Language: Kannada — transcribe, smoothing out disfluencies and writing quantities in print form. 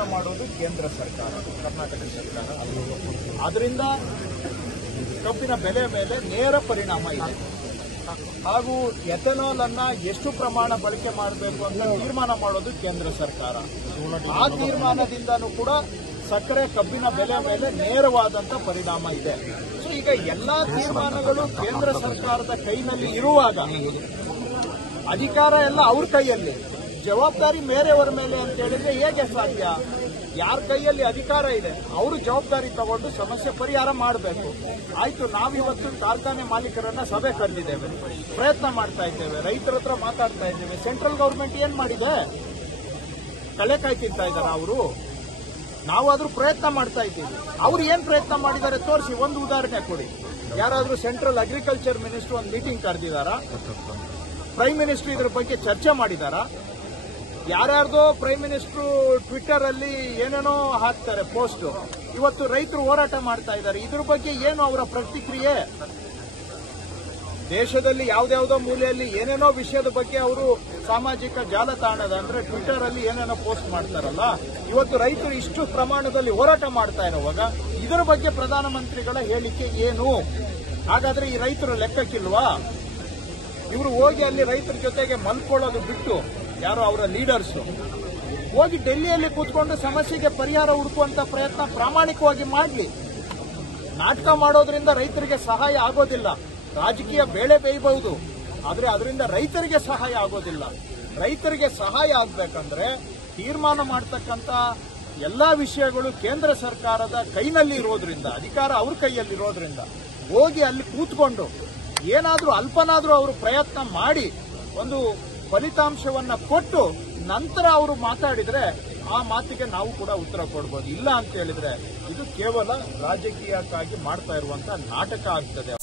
ಮಾಡೋದು ಕೇಂದ್ರ ಸರ್ಕಾರ, ಕರ್ನಾಟಕ ಸರ್ಕಾರ. ಅದರಿಂದ ಕಬ್ಬಿನ ಬೆಲೆ ಮೇಲೆ ನೇರ ಪರಿಣಾಮ ಇದೆ. ಹಾಗೂ ಎಥೆನಾಲ್ ಅನ್ನ ಎಷ್ಟು ಪ್ರಮಾಣ ಬಳಕೆ ಮಾಡಬೇಕು ಅಂತ ತೀರ್ಮಾನ ಮಾಡೋದು ಕೇಂದ್ರ ಸರ್ಕಾರ. ಆ ತೀರ್ಮಾನದಿಂದನೂ ಕೂಡ ಸಕ್ಕರೆ ಕಬ್ಬಿನ ಬೆಲೆ ಮೇಲೆ ನೇರವಾದಂತ ಪರಿಣಾಮ ಇದೆ. ಸೊ ಈಗ ಎಲ್ಲಾ ತೀರ್ಮಾನಗಳು ಕೇಂದ್ರ ಸರ್ಕಾರದ ಕೈನಲ್ಲಿ ಇರುವಾಗ ಅಧಿಕಾರ ಎಲ್ಲ ಅವ್ರ ಕೈಯಲ್ಲಿ, ಜವಾಬ್ದಾರಿ ಬೇರೆಯವರ ಮೇಲೆ ಅಂತ ಹೇಳಿದ್ರೆ ಹೇಗೆ ಸಾಧ್ಯ? ಯಾರ ಕೈಯಲ್ಲಿ ಅಧಿಕಾರ ಇದೆ ಅವರು ಜವಾಬ್ದಾರಿ ತಗೊಂಡು ಸಮಸ್ಯೆ ಪರಿಹಾರ ಮಾಡಬೇಕು. ಆಯ್ತು, ನಾವಿವತ್ತು ಕಾರ್ಖಾನೆ ಮಾಲೀಕರನ್ನ ಸಭೆ ಕರೆದಿದ್ದೇವೆ, ಪ್ರಯತ್ನ ಮಾಡ್ತಾ ಇದ್ದೇವೆ, ರೈತರ ಹತ್ರ ಮಾತಾಡ್ತಾ ಇದ್ದೇವೆ. ಸೆಂಟ್ರಲ್ ಗವರ್ಮೆಂಟ್ ಏನ್ ಮಾಡಿದೆ? ಕಳೆಕಾಯಿ ತಿಂತಾ ಇದ್ದಾರ ಅವರು? ನಾವಾದ್ರೂ ಪ್ರಯತ್ನ ಮಾಡ್ತಾ ಇದ್ದೀವಿ. ಅವ್ರು ಏನ್ ಪ್ರಯತ್ನ ಮಾಡಿದ್ದಾರೆ ತೋರಿಸಿ, ಒಂದು ಉದಾಹರಣೆ ಕೊಡಿ. ಯಾರಾದ್ರೂ ಸೆಂಟ್ರಲ್ ಅಗ್ರಿಕಲ್ಚರ್ ಮಿನಿಸ್ಟರ್ ಒಂದು ಮೀಟಿಂಗ್ ಕರೆದಿದ್ದಾರಾ? ಪ್ರೈಮ್ ಮಿನಿಸ್ಟರ್ ಇದ್ರ ಬಗ್ಗೆ ಚರ್ಚೆ ಮಾಡಿದಾರಾ? ಯಾರ್ಯಾರ್ದೋ ಪ್ರೈಮ್ ಮಿನಿಸ್ಟರ್ ಟ್ವಿಟರ್ ಅಲ್ಲಿ ಏನೇನೋ ಹಾಕ್ತಾರೆ ಪೋಸ್ಟ್. ಇವತ್ತು ರೈತರು ಹೋರಾಟ ಮಾಡ್ತಾ ಇದ್ದಾರೆ, ಇದ್ರ ಬಗ್ಗೆ ಏನು ಅವರ ಪ್ರತಿಕ್ರಿಯೆ? ದೇಶದಲ್ಲಿ ಯಾವ್ದಾವುದೋ ಮೂಲೆಯಲ್ಲಿ ಏನೇನೋ ವಿಷಯದ ಬಗ್ಗೆ ಅವರು ಸಾಮಾಜಿಕ ಜಾಲತಾಣದ ಅಂದ್ರೆ ಟ್ವಿಟರ್ ಅಲ್ಲಿ ಏನೇನೋ ಪೋಸ್ಟ್ ಮಾಡ್ತಾರಲ್ಲ, ಇವತ್ತು ರೈತರು ಇಷ್ಟು ಪ್ರಮಾಣದಲ್ಲಿ ಹೋರಾಟ ಮಾಡ್ತಾ ಇರುವಾಗ ಇದರ ಬಗ್ಗೆ ಪ್ರಧಾನಮಂತ್ರಿಗಳ ಹೇಳಿಕೆ ಏನು? ಹಾಗಾದ್ರೆ ಈ ರೈತರು ಲೆಕ್ಕಕ್ಕಿಲ್ವಾ? ಇವರು ಹೋಗಿ ಅಲ್ಲಿ ರೈತರ ಜೊತೆಗೆ ಮಲ್ಕೊಳ್ಳೋದು ಬಿಟ್ಟು, ಯಾರೋ ಅವರ ಲೀಡರ್ಸ್ ಹೋಗಿ ಡೆಲ್ಲಿಯಲ್ಲಿ ಕೂತ್ಕೊಂಡು ಸಮಸ್ಯೆಗೆ ಪರಿಹಾರ ಹುಡುಕುವಂತ ಪ್ರಯತ್ನ ಪ್ರಾಮಾಣಿಕವಾಗಿ ಮಾಡಲಿ. ನಾಟಕ ಮಾಡೋದ್ರಿಂದ ರೈತರಿಗೆ ಸಹಾಯ ಆಗೋದಿಲ್ಲ. ರಾಜಕೀಯ ಬೇಳೆ ಬೇಯಬಹುದು, ಆದ್ರೆ ಅದರಿಂದ ರೈತರಿಗೆ ಸಹಾಯ ಆಗೋದಿಲ್ಲ. ರೈತರಿಗೆ ಸಹಾಯ ಆಗ್ಬೇಕಂದ್ರೆ ತೀರ್ಮಾನ ಮಾಡತಕ್ಕಂತ ಎಲ್ಲಾ ವಿಷಯಗಳು ಕೇಂದ್ರ ಸರ್ಕಾರದ ಕೈನಲ್ಲಿ ಇರೋದ್ರಿಂದ, ಅಧಿಕಾರ ಅವ್ರ ಕೈಯಲ್ಲಿರೋದ್ರಿಂದ ಹೋಗಿ ಅಲ್ಲಿ ಕೂತ್ಕೊಂಡು ಏನಾದ್ರೂ ಅಲ್ಪನಾದ್ರೂ ಅವರು ಪ್ರಯತ್ನ ಮಾಡಿ ಒಂದು ಫಲಿತಾಂಶವನ್ನ ಕೊಟ್ಟು ನಂತರ ಅವರು ಮಾತಾಡಿದ್ರೆ ಆ ಮಾತಿಗೆ ನಾವು ಕೂಡ ಉತ್ತರ ಕೊಡ್ಬೋದು. ಇಲ್ಲ ಅಂತ ಹೇಳಿದ್ರೆ ಇದು ಕೇವಲ ರಾಜಕೀಯಕ್ಕಾಗಿ ಮಾಡ್ತಾ ಇರುವಂತ ನಾಟಕ ಆಗ್ತದೆ.